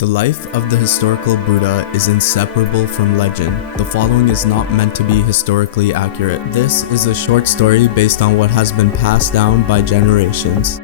The life of the historical Buddha is inseparable from legend. The following is not meant to be historically accurate. This is a short story based on what has been passed down by generations.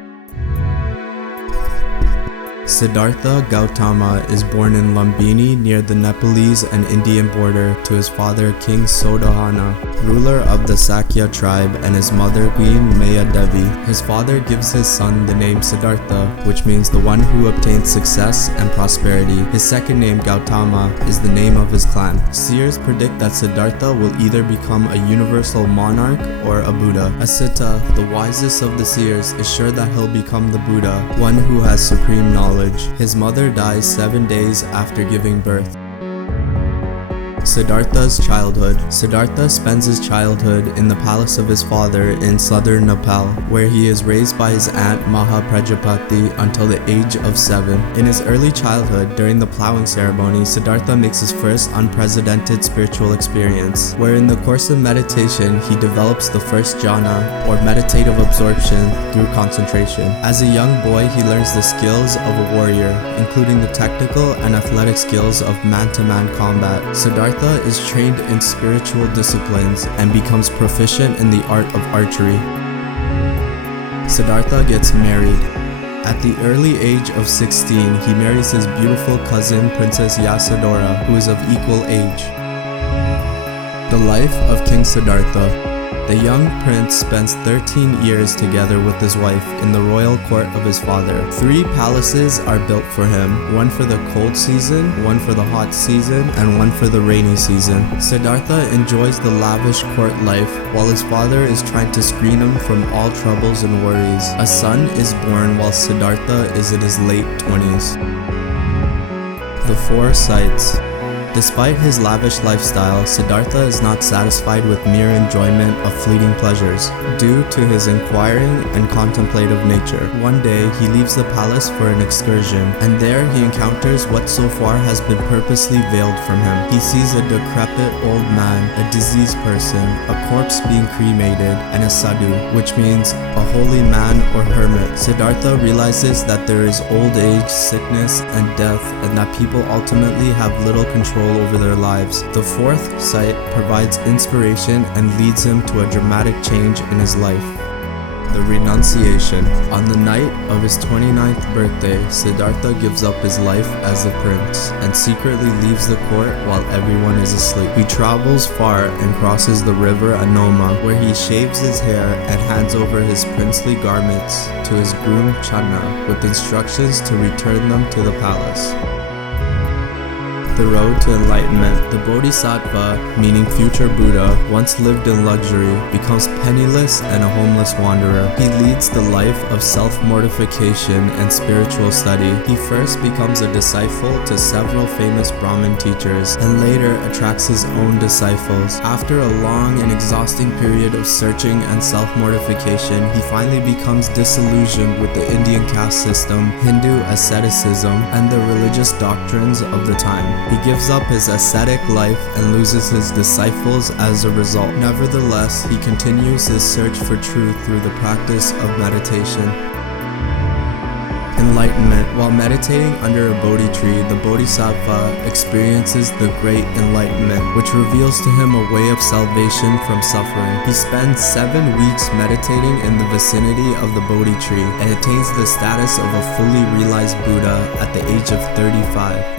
Siddhartha Gautama is born in Lumbini near the Nepalese and Indian border to his father King Sodahana, ruler of the Sakya tribe, and his mother Queen Maya Devi. His father gives his son the name Siddhartha, which means the one who obtains success and prosperity. His second name, Gautama, is the name of his clan. Seers predict that Siddhartha will either become a universal monarch or a Buddha. Asita, the wisest of the seers, is sure that he'll become the Buddha, one who has supreme knowledge. His mother dies 7 days after giving birth. Siddhartha's childhood. Siddhartha spends his childhood in the palace of his father in southern Nepal, where he is raised by his aunt Maha Prajapati until the age of 7. In his early childhood, during the plowing ceremony, Siddhartha makes his first unprecedented spiritual experience, where in the course of meditation, he develops the first jhana, or meditative absorption, through concentration. As a young boy, he learns the skills of a warrior, including the technical and athletic skills of man-to-man combat. Siddhartha is trained in spiritual disciplines and becomes proficient in the art of archery. Siddhartha gets married. At the early age of 16, he marries his beautiful cousin Princess Yasodhara, who is of equal age. The life of King Siddhartha. The young prince spends 13 years together with his wife in the royal court of his father. 3 palaces are built for him, one for the cold season, one for the hot season, and one for the rainy season. Siddhartha enjoys the lavish court life, while his father is trying to screen him from all troubles and worries. A son is born while Siddhartha is in his late 20s. The 4 sights. Despite his lavish lifestyle, Siddhartha is not satisfied with mere enjoyment of fleeting pleasures, due to his inquiring and contemplative nature. One day, he leaves the palace for an excursion, and there he encounters what so far has been purposely veiled from him. He sees a decrepit old man, a diseased person, a corpse being cremated, and a sadhu, which means a holy man or hermit. Siddhartha realizes that there is old age, sickness, and death, and that people ultimately have little control over their lives. The 4th sight provides inspiration and leads him to a dramatic change in his life. The renunciation. On the night of his 29th birthday, Siddhartha gives up his life as a prince and secretly leaves the court while everyone is asleep. He travels far and crosses the river Anoma, where he shaves his hair and hands over his princely garments to his groom Channa, with instructions to return them to the palace. The road to enlightenment. The Bodhisattva, meaning future Buddha, once lived in luxury, becomes penniless and a homeless wanderer. He leads the life of self-mortification and spiritual study. He first becomes a disciple to several famous Brahmin teachers, and later attracts his own disciples. After a long and exhausting period of searching and self-mortification, he finally becomes disillusioned with the Indian caste system, Hindu asceticism, and the religious doctrines of the time. He gives up his ascetic life and loses his disciples as a result. Nevertheless, he continues his search for truth through the practice of meditation. Enlightenment. While meditating under a Bodhi tree, the Bodhisattva experiences the Great Enlightenment, which reveals to him a way of salvation from suffering. He spends 7 weeks meditating in the vicinity of the Bodhi tree and attains the status of a fully realized Buddha at the age of 35.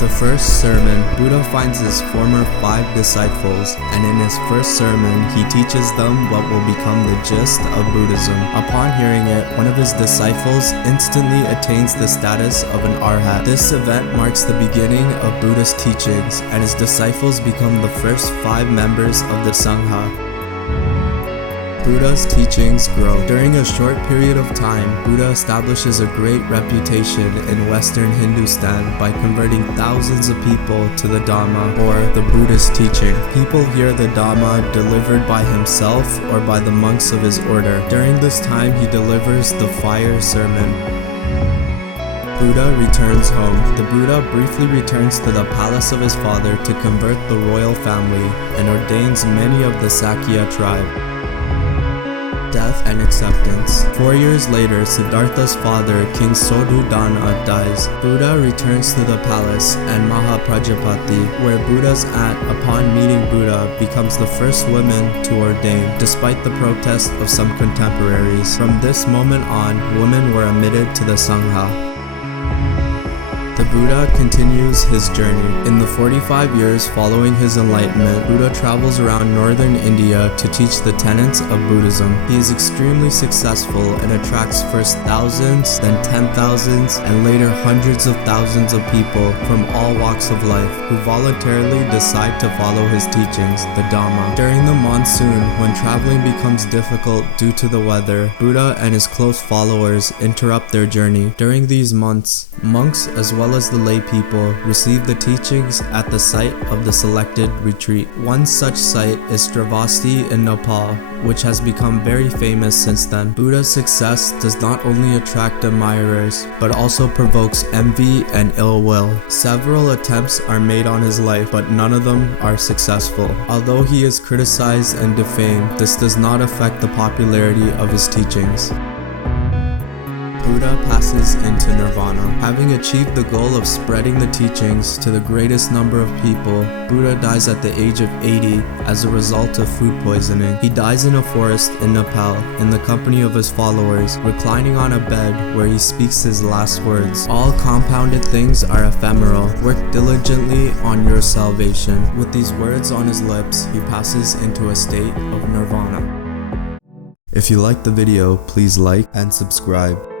The first sermon. Buddha finds his former 5 disciples, and in his first sermon, he teaches them what will become the gist of Buddhism. Upon hearing it, one of his disciples instantly attains the status of an arhat. This event marks the beginning of Buddha's teachings, and his disciples become the first 5 members of the Sangha. Buddha's teachings grow. During a short period of time, Buddha establishes a great reputation in Western Hindustan by converting thousands of people to the Dhamma, or the Buddhist teaching. People hear the Dhamma delivered by himself or by the monks of his order. During this time, he delivers the fire sermon. Buddha returns home. The Buddha briefly returns to the palace of his father to convert the royal family and ordains many of the Sakya tribe. death, and acceptance. 4 years later, Siddhartha's father, King Suddhodana, dies. Buddha returns to the palace, and Mahaprajapati, where Buddha's at, upon meeting Buddha, becomes the first woman to ordain, despite the protest of some contemporaries. From this moment on, women were admitted to the Sangha. The Buddha continues his journey. In the 45 years following his enlightenment, Buddha travels around northern India to teach the tenets of Buddhism. He is extremely successful and attracts first thousands, then 10,000s, and later hundreds of thousands of people from all walks of life who voluntarily decide to follow his teachings, the Dhamma. During the monsoon, when traveling becomes difficult due to the weather, Buddha and his close followers interrupt their journey. During these months, monks as well as the lay people receive the teachings at the site of the selected retreat. One such site is Sravasti in Nepal, which has become very famous since then. Buddha's success does not only attract admirers, but also provokes envy and ill will. Several attempts are made on his life, but none of them are successful. Although he is criticized and defamed, this does not affect the popularity of his teachings. Buddha passes into nirvana. Having achieved the goal of spreading the teachings to the greatest number of people, Buddha dies at the age of 80 as a result of food poisoning. He dies in a forest in Nepal in the company of his followers, reclining on a bed where he speaks his last words. All compounded things are ephemeral. Work diligently on your salvation. With these words on his lips, he passes into a state of nirvana. If you liked the video, please like and subscribe.